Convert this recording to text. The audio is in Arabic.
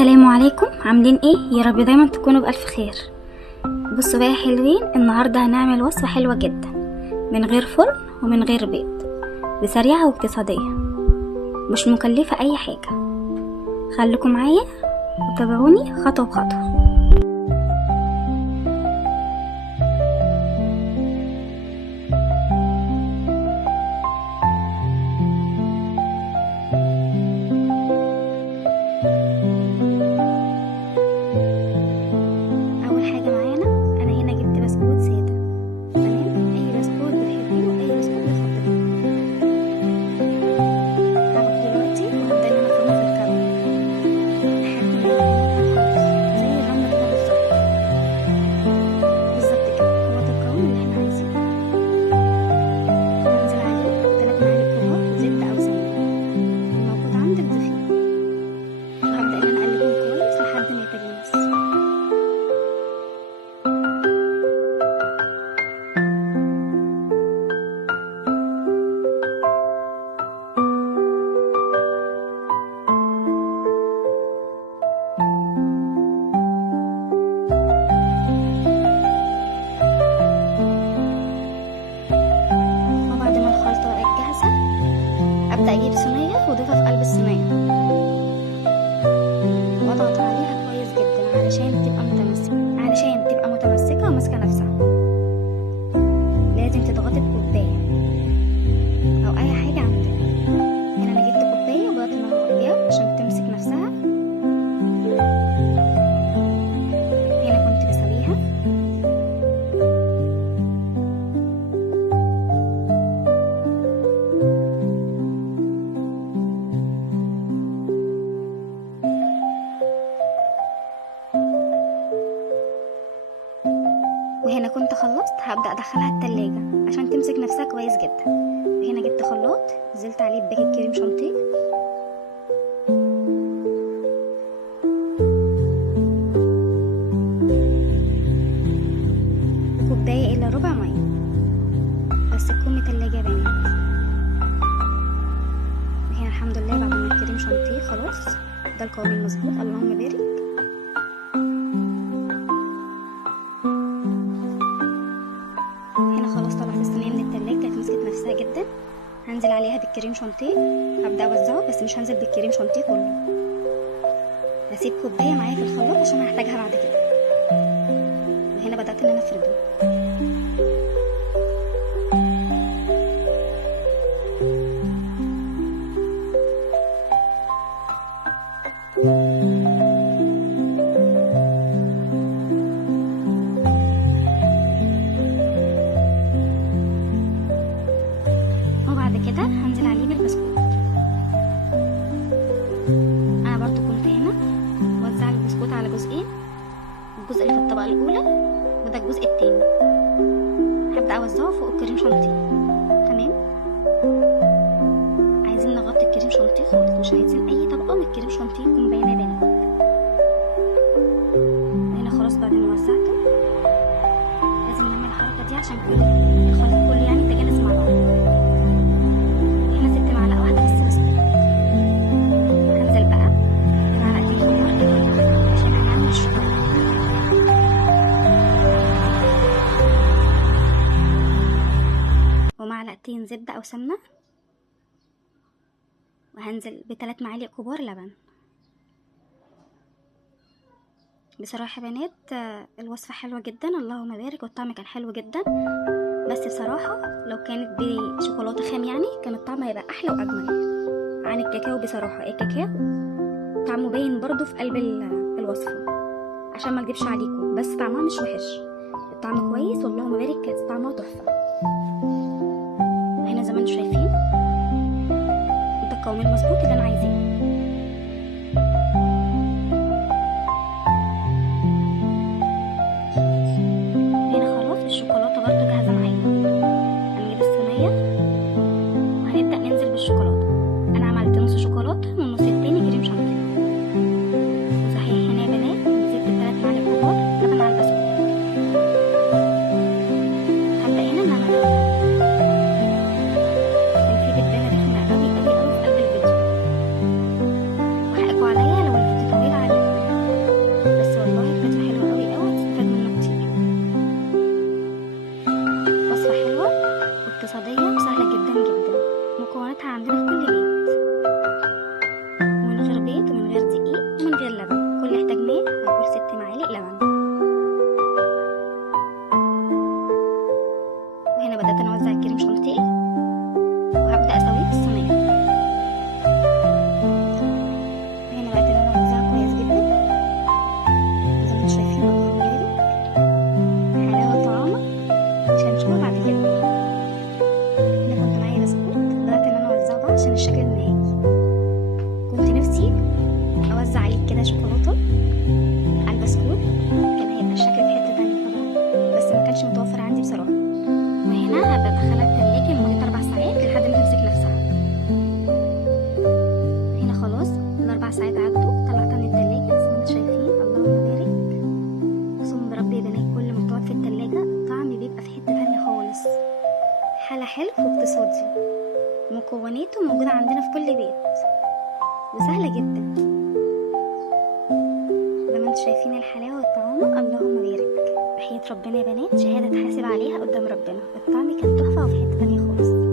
السلام عليكم، عاملين ايه؟ يا رب دايما تكونوا بألف خير. بصوا بقى يا حلوين، النهاردة هنعمل وصفة حلوة جدا من غير فرن ومن غير بيض، بسريعة واقتصادية، مش مكلفة اي حاجة. خليكم معايا وتابعوني خطوة بخطوة. ابدا اجيب صينيه واضيفها في قلب الصينيه واضغط عليها كويس جدا علشان تبقى متمسكه وماسكه نفسها. لازم تضغطي بكوبايه او اي حاجه عندك. هنا انا جبت كوبايه وبدات ان انا اغطيها عشان تمسك نفسها. هنا كنت بسويها. وهنا كنت خلصت، هبدأ ادخلها التلاجة عشان تمسك نفسها كويس جدا. وهنا جبت خلاط، نزلت عليه بباكيت كريم شانتيه، كوباية الا ربع مية، بس تكون متلجة يا بنات. وهنا الحمد لله بعد ما الكريم شانتيه خلاص، ده القوام المظبوط، اللهم بارك. نفسها جدا. هنزل عليها بالكريم شانتيه، هبدا اوزعه بس مش هنزل بالكريم شانتيه كله، هسيب كوبايه معايا في الخلاط عشان هحتاجها بعد كده. وهنا بدات ان انا افرده. كده هنزل عليه بالبسكوت. انا برضو كنت هنا وزع البسكوت على جزئين، الجزء اللي في الطبقه الاولى وده الجزء التاني. هبدا اوزعه فوق الكريم شانتيه. تمام، عايزين نغطي الكريم شانتيه خالص، مش عايزين اي طبقه من الكريم شانتيه تكون باينه بينات. هنا خلاص بعد ما وزعته لازم نعمل الحركه دي عشان كل الخليط كله يعني يتجانس مع بعض. ومعلقتين زبدة أو سمنة، وهنزل ب3 معالق كبار لبن. بصراحة يا بنات الوصفة حلوة جدا، اللهم بارك، والطعم كان حلو جدا. بس بصراحة لو كانت بشوكولاتة خام يعني كان الطعم هيبقى أحلى وأجمل عن الكاكاو. بصراحة الكاكاو طعمه باين برضو في قلب الوصفة، عشان ما اكدبش عليكم، بس طعمها مش وحش، الطعم كويس واللهم بارك، كانت طعمها تحفة. هنا زي ما انتم شايفين ده القوام المظبوط اللي انا عايزاه. هنا خلاص الشوكولاته برضو جاهزه معايا. هنجيب الصينيه وهنبدا ننزل بالشوكولاته. انا عملت نص شوكولاته والنص التاني كريم شانتيه. صحيح هنا يا بنات نزلت ب3 معالق كبار لبن على البسكوت. هبدا هنا ان انا كان في دبانه رخمه قوي قوي قوي في قلب الفيديو. اهو طلعتها من التلاجة زي ما انتوا شايفين. اللهم بارك. اقسم بربي يا بنات كل ما بتقعد في التلاجة الطعم بيبقى في حتة تانية خالص. حلا حلو واقتصادي، مكوناته موجودة عندنا في كل بيت وسهلة جدا زي ما انتوا شايفين. الحلاوة والطعامة اللهم بارك. وحياة ربنا يا بنات شهادة تحاسب عليها قدام ربنا، الطعم كان تحفة وفي حتة تانية خالص.